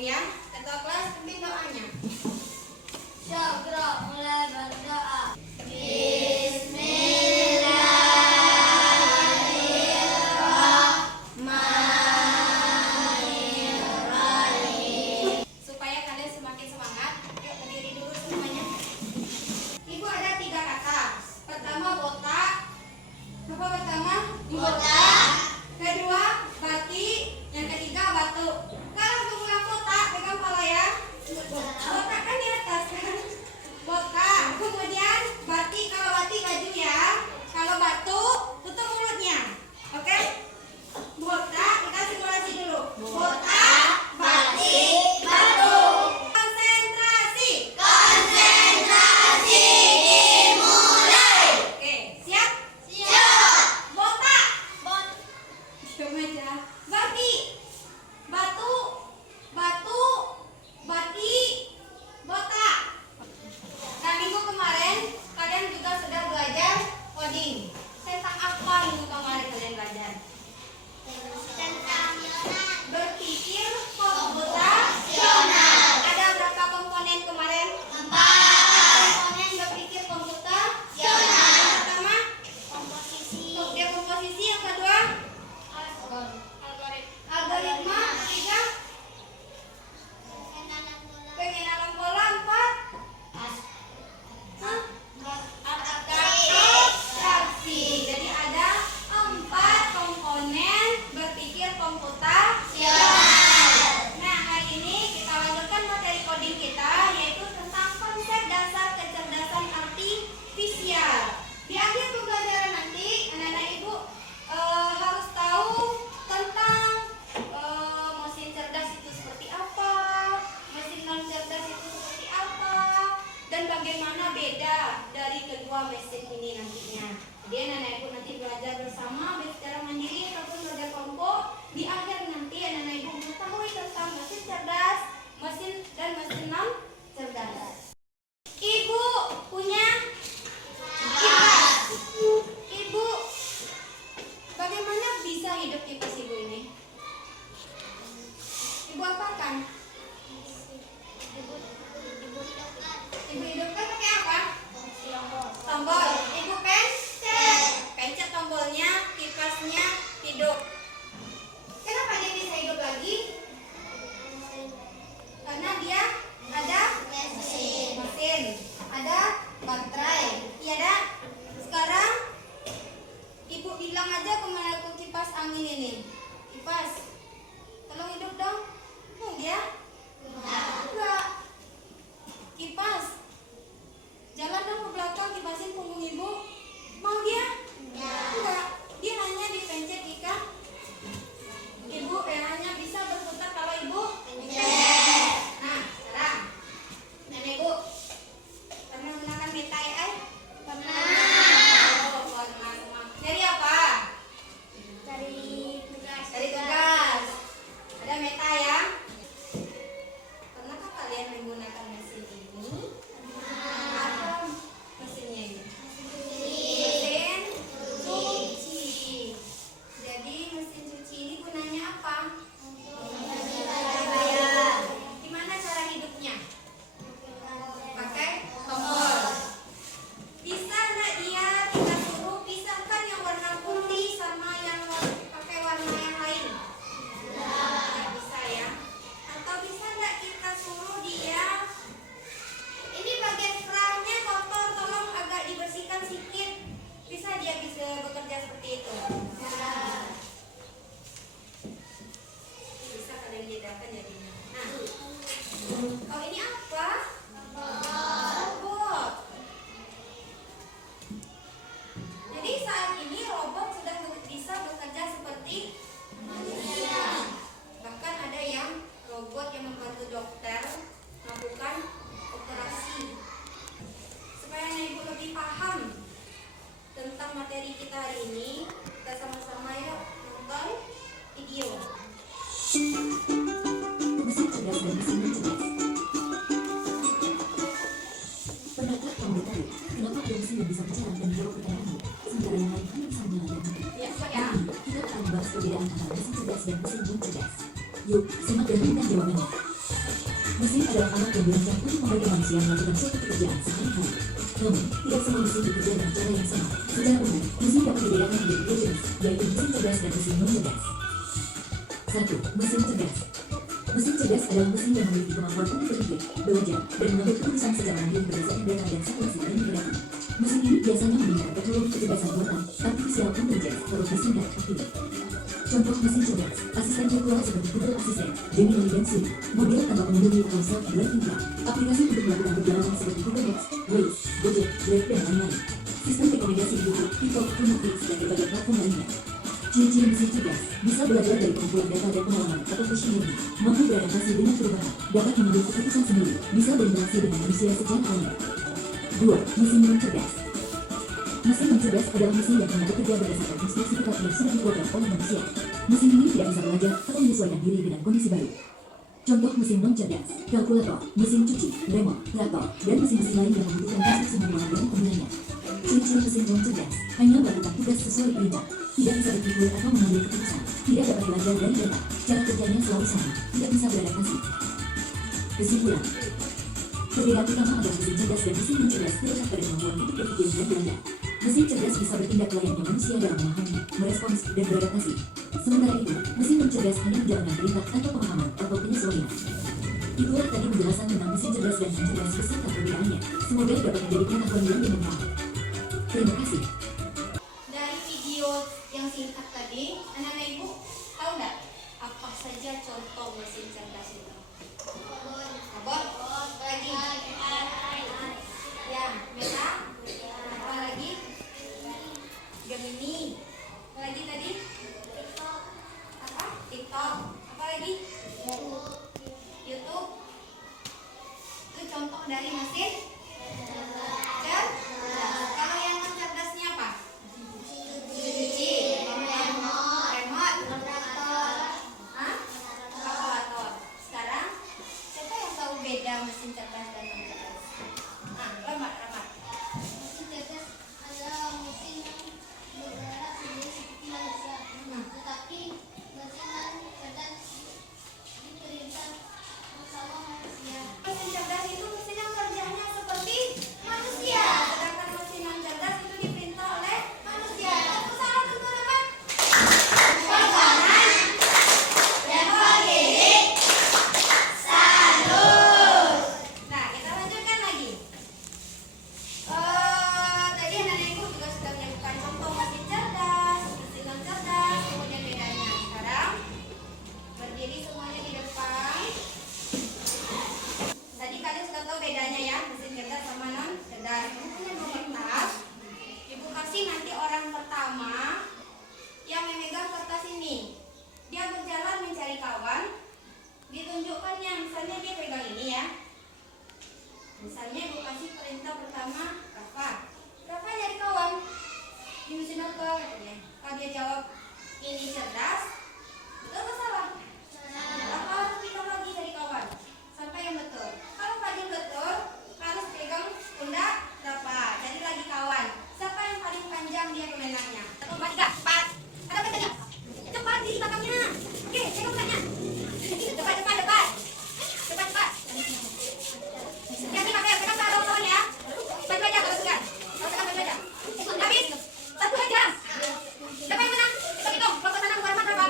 ya. Ketua kelas pimpin doanya. Syukro mulai berdoa. Bismillahirrahmanirrahim. Supaya kalian semakin semangat, yuk berdiri dulu semuanya. Ibu ada 3 kata. Pertama botak. Apa pertama? Botak. Kedua bati. Yang ketiga batu. Kalau bilang botak, pegang kepala ya. Botak kan di atas kan. Botak. Kemudian bati. Kalau bati baju ya. Kalau batu tutup mulutnya. Oke? Botak. Kita simulasi dulu. Botak, bati, batu. Konsentrasi. Konsentrasi dimulai. Oke, siap? Siap. Botak. Bot. Diam aja. Bati. Batu. Batu. Bati. Botak. Nah, minggu kemarin kalian juga sudah belajar coding. Tentang apa minggu kemarin kalian belajar? Tentang Berpikir komputasional. Ada berapa komponen kemarin? 4. Komponen berpikir komputasional. Pertama, Komposisi. dekomposisi. Yang kedua, algoritma. Ketiga, pengenalan pola. 4, abstraksi. Jadi ada 4 komponen berpikir komputasional. Nah, hari ini kita lanjutkan materi coding kita, yaitu tentang konsep dasar kecerdasan artifisial. Di akhir pembelajaran nanti, anak-anak ibu harus tahu tentang mesin cerdas itu seperti apa, mesin non cerdas itu seperti apa, dan bagaimana beda dari kedua mesin ini nantinya. Jadi anak-anak ibu nanti belajar bersama, baik secara mandiri ataupun belajar kelompok. Di akhir nanti anak-anak ibu mengetahui tentang mesin cerdas, mesin dan mesin non cerdas. Ibu punya kipas. Ibu, bagaimana bisa hidup kipas ibu ini? Ibu apakan? Ibu hidupkan pakai apa? Tombol. Ibu pencet tombolnya, kipasnya hidup. Kenapa dia bisa hidup lagi? Karena dia ada mesin, ada baterai. Iya dah. Sekarang ibu bilang aja kemana ke kipas angin ini. Kipas, tolong hidup dong. Mau dia? Enggak. Kipas, jalan dong ke belakang, kipasin punggung ibu. Mau dia? Enggak. Dia hanya dipencet jika ibu hanya bisa berputar kalau ibu pencet. Nah, sekarang nenek ibu pernah menggunakan metai ay? Pernah. Oh, pernah semua. Jadi apa? Dari tugas. Ada meta ya. Pernahkah kalian menggunakan mesin ini? Apa mesinnya ini? Mesin cuci. Jadi mesin cuci ini gunanya apa? Gimana cara hidupnya? Pakai tombol. Bisa nggak dia kita suruh pisahkan yang warna putih sama yang pakai warna yang lain? Nggak bisa ya. Atau bisa nggak kita suruh dia, ini bagian kerannya kotor, tolong agak dibersihkan sedikit. Bisa dia bisa bekerja seperti itu? Bisa kalian bedakan jadinya. Nah, kalau ini apa? Robot. Jadi saat ini robot sudah bisa bekerja seperti manusia. Bahkan ada yang robot yang membantu dokter melakukan operasi. Supaya anak ibu lebih paham tentang materi kita hari ini, kita sama-sama yuk nonton video. Mesin cerdas dan mesin non cerdas. Pernahkah kamu bertanya, kenapa ada mesin yang bisa berjalan dan menjawab pertanyaanmu, sementara yang lain hanya bisa menyalakan mesin? Ya, Hari ini, kita akan membahas perbedaan antara mesin cerdas dan mesin non cerdas. Yuk, simak dan berikan jawabannya. Mesin adalah alat yang dirancang untuk membantu manusia melakukan suatu pekerjaan sehari-hari. Namun, tidak semua mesin bekerja dengan cara yang sama. Secara umum, mesin dapat dibedakan menjadi dua jenis, yaitu mesin cerdas dan mesin non-cerdas. 1. Mesin cerdas. Mesin cerdas adalah mesin yang memiliki kemampuan untuk berpikir, belajar, dan mengambil keputusan secara mandiri berdasarkan data dan situasi yang dihadapi. Mesin ini biasanya menggunakan teknologi kecerdasan buatan, artificial intelligence, atau disingkat AIA. Contoh mesin cerdas, asisten virtual seperti Google Assistant, Gemini dan Siri, mobil tanpa pengemudi atau self-driving car, aplikasi untuk melakukan perjalanan seperti Google Maps, Waze, Gojek, Grab, dan lain-lain. Sistem rekomendasi di YouTube, TikTok, Netflix, dan berbagai platform lainnya. Ciri-ciri mesin cerdas bisa belajar dari kumpulan data dan pengalaman atau machine learning, mampu beradaptasi dengan perubahan, dapat mengambil keputusan sendiri, bisa berinteraksi dengan manusia secara alami. 2. Mesin non-cerdas. Mesin non-cerdas adalah mesin yang hanya bekerja berdasarkan instruksi tetap yang sudah diprogram oleh manusia. Mesin ini tidak bisa belajar atau menyesuaikan diri dengan kondisi baru. Contoh mesin non-cerdas, kalkulator, mesin cuci, remote, laptop, dan mesin-mesin lain yang membutuhkan instruksi manual dari penggunanya. Ciri-ciri mesin non-cerdas hanya melakukan tugas sesuai perintah, tidak bisa berpikir atau mengambil keputusan, tidak dapat belajar dari data, cara kerjanya selalu sama, tidak bisa beradaptasi. Kesimpulan, perbedaan utama antara mesin cerdas dan mesin non-cerdas terletak pada kemampuan untuk berpikir dan belajar. Mesin cerdas bisa bertindak layaknya manusia dalam memahami, merespons, dan beradaptasi. Sementara itu, mesin non-cerdas hanya menjalankan perintah atau pemahaman atau penyesuaian. Itulah tadi penjelasan tentang mesin cerdas dan non-cerdas beserta perbedaannya. Semoga dapat menjadi pengetahuan yang bermanfaat. Terima kasih. Dari video yang singkat tadi, anak-anak ibu tahu nggak apa saja contoh mesin cerdas itu? Robot, lagi, ya, beta, apa lagi? Gemini, apa lagi tadi? Apa? TikTok, apa lagi? YouTube. Itu contoh dari mesin cerdas. Kalau yang non cerdasnya apa? Cuci, remote, hah? Kalkulator. Sekarang siapa yang tahu beda mesin cerdas dan non cerdas? Nah, Rahmat. Mesin cerdas adalah mesin yang bergerak sendiri seperti manusia, tetapi mesin non-cerdas diperintah bersama manusia. Mesin cerdas itu mesin yang kerjanya seperti manusia, sedangkan mesin non cerdas itu diperintah oleh manusia. Satu salah tentu Rahmat. Pasangan level gini salud. Nah, kita lanjutkan lagi. Tadi anak-anak ibu juga sudah menyebutkan contoh mesin cerdas, mesin non cerdas, kemudian bedanya. Sekarang berdiri semuanya di depan. Tadi kalian sudah tahu bedanya ya, mesin cerdas sama non cerdas. Kamu punya dua kertas. Ibu kasih nanti orang pertama yang memegang kertas ini. Dia berjalan mencari kawan. Ditunjukkannya, misalnya dia pegang ini ya. Misalnya ibu kasih perintah pertama, Rafa nyari kawan di mesin apa? Kalau dia jawab ini cerdas, betul atau salah? Rafa harus pindah lagi dari kawan sampai yang betul. Kalau Fadil betul, harus pegang pundak Rafa, jadi lagi kawan. Siapa yang paling panjang dia pemenangnya? 1, 2, 3, 4. Ada petanya? Cepat di belakangnya. Oke, pegang pundaknya. Cepat. Ya, pegang kawan ya. Satu aja kalau suka. Kalau suka satu aja. Habis. Satu aja. Siapa yang menang? Kita hitung. Kalau sana keluar berapa?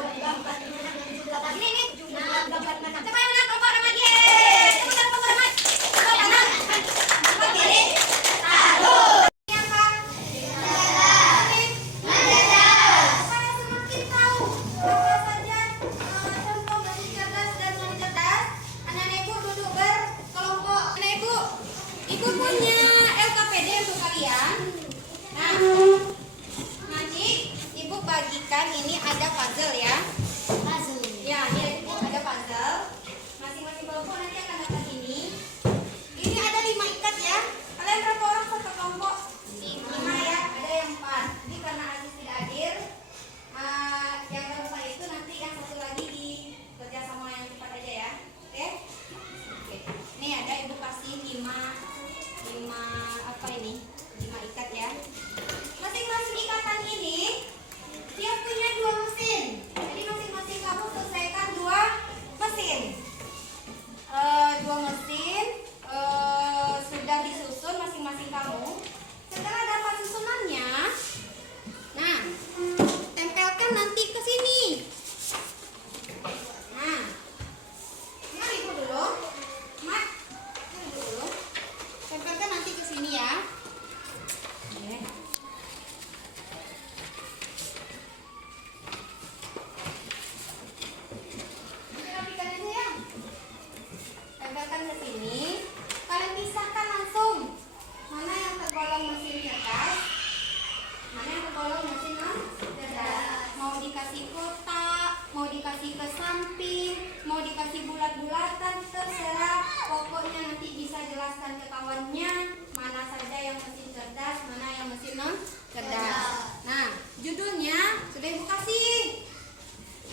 buatan terserah, pokoknya nanti bisa jelaskan ke kawannya mana saja yang mesin cerdas, mana yang mesin non cerdas. Nah, judulnya sudah ibu kasih.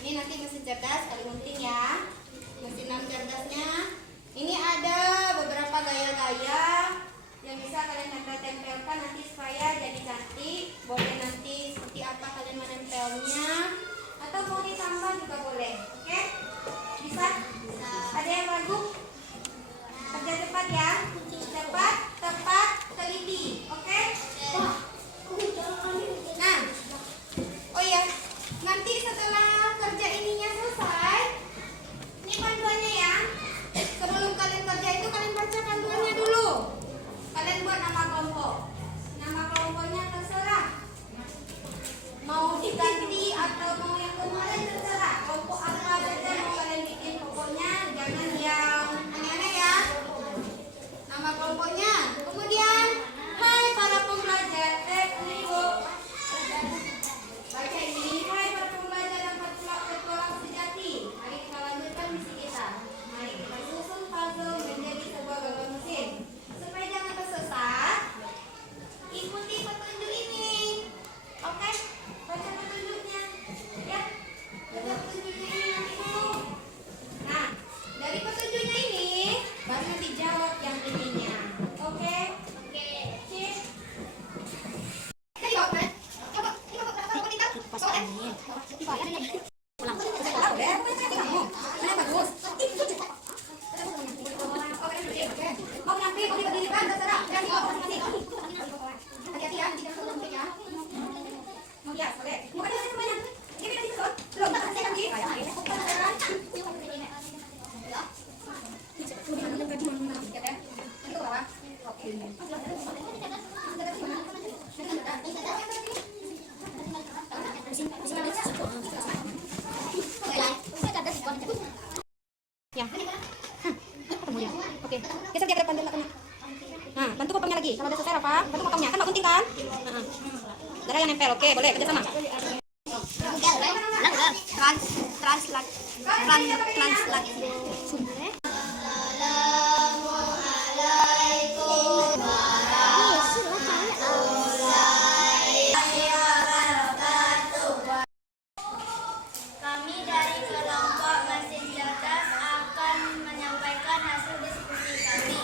Ini nanti mesin cerdas kali gunting ya. Mesin non cerdasnya. Ini ada beberapa gaya-gaya yang bisa kalian tempelkan nanti supaya jadi cantik. Boleh nanti seperti apa kalian menempelnya, atau mau ditambah juga boleh. Oke? Bisa? Ada yang ragu? Kerja cepat ya. Cepat, tepat, teliti. Oke? Nah, oh iya, nanti setelah kerja ininya selesai, ini panduannya ya. Sebelum kalian kerja itu kalian baca panduannya dulu. Kalian buat nama kelompok. Nama kelompoknya terserah. Mau diganti atau mau yang kemarin terserah. Kelompok apa saja mau kalian bikin, pokoknya jangan yang aneh-aneh ya. Nama kelompoknya. Kemudian, hai para pembelajar. Ini Bu. Baca ini. Hai para pembelajar dan petualang sejati. Mari kita lanjutkan misi kita. Mari kita susun puzzle menjadi sebuah gambar mesin. Supaya jangan tersesat, ikuti petunjuk ini. Oke? Baca petunjuknya. Ya. Baca petunjuknya ini nanti dulu. Nah, dari petunjuknya ini baru nanti jawab yang ininya. Oke? Oke. Sip. Coba. Pulang. Tahu deh, kamu. Mana bagus? Mau nanti mau diberdirikan terserah. Nanti mau masing-masing. Hati-hati ya, nanti jangan lupa ya. Mau ya, boleh. Bukan ada semuanya. Ini nanti belum. Belum tak selesai lagi. Ya. Kemudian. Oke. Geser dia ke depan dan belakangnya. Nah, bantu potongnya lagi. Kalau udah selesai Rafa, bantu potongnya. Kan mau gunting kan? Heeh. Darah yang nempel. Oke, boleh kerja sama. Kami dari kelompok mesin cerdas akan menyampaikan hasil diskusi kami.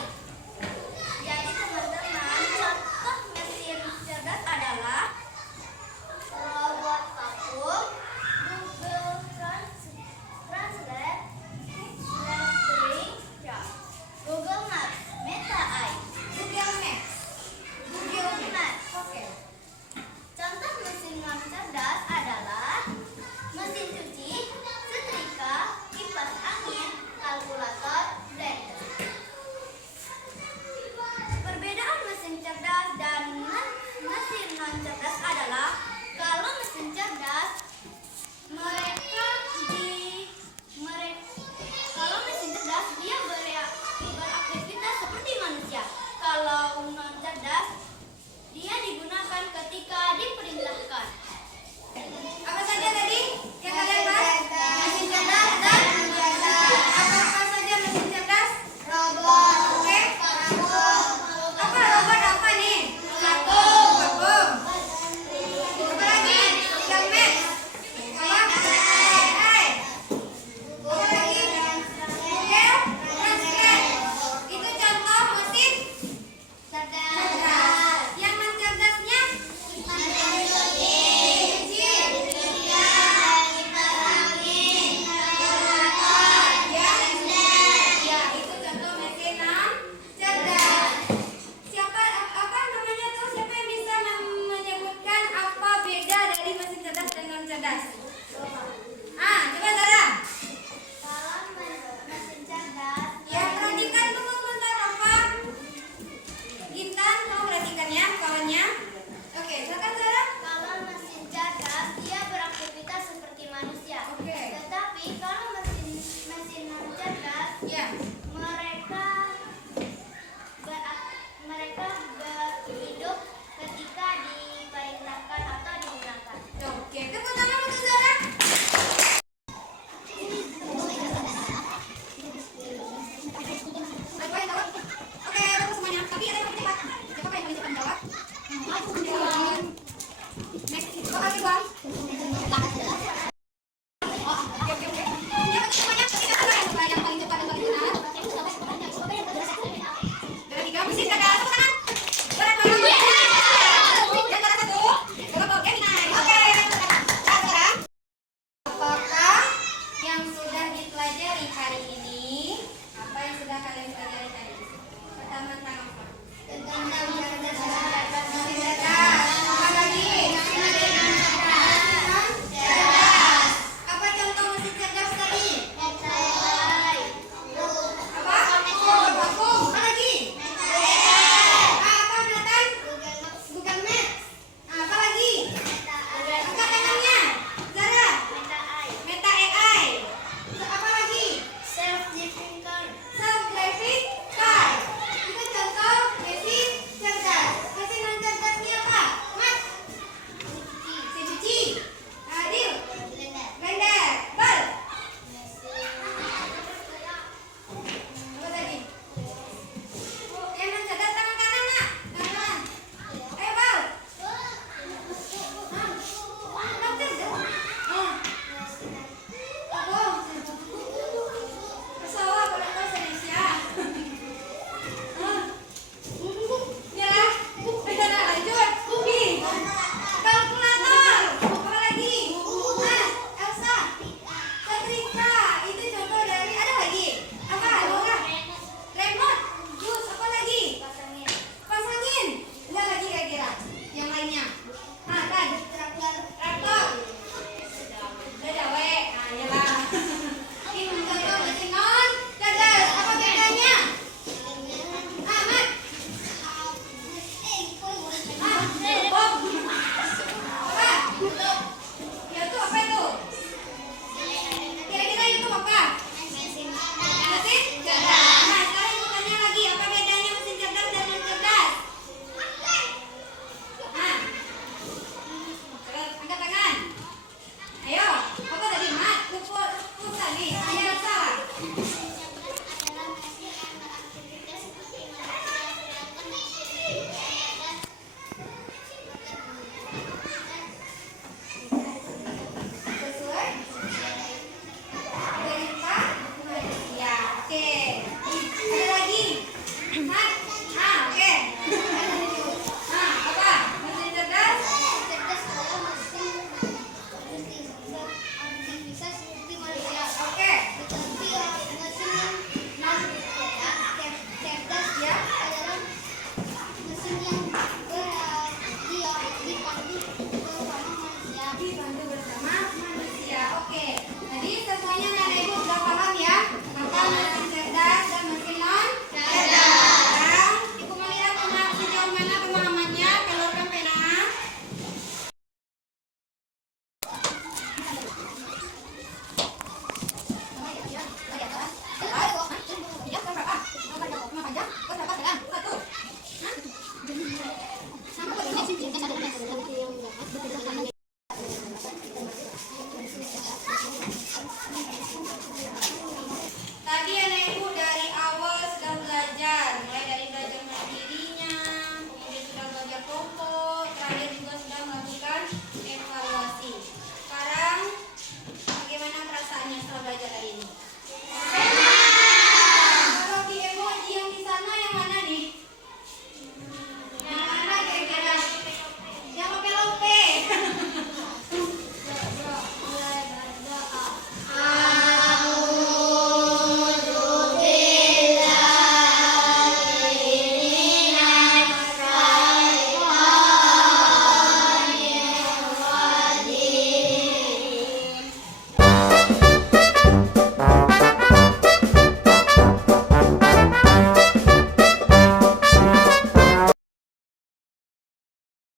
Jadi teman-teman, contoh mesin cerdas adalah robot vakum, Google Translate, Google Maps, Meta AI, Google Maps. Google Maps. Oke. Contoh mesin non cerdas adalah mesin cuci, setrika, kipas angin, kalkulator, blender.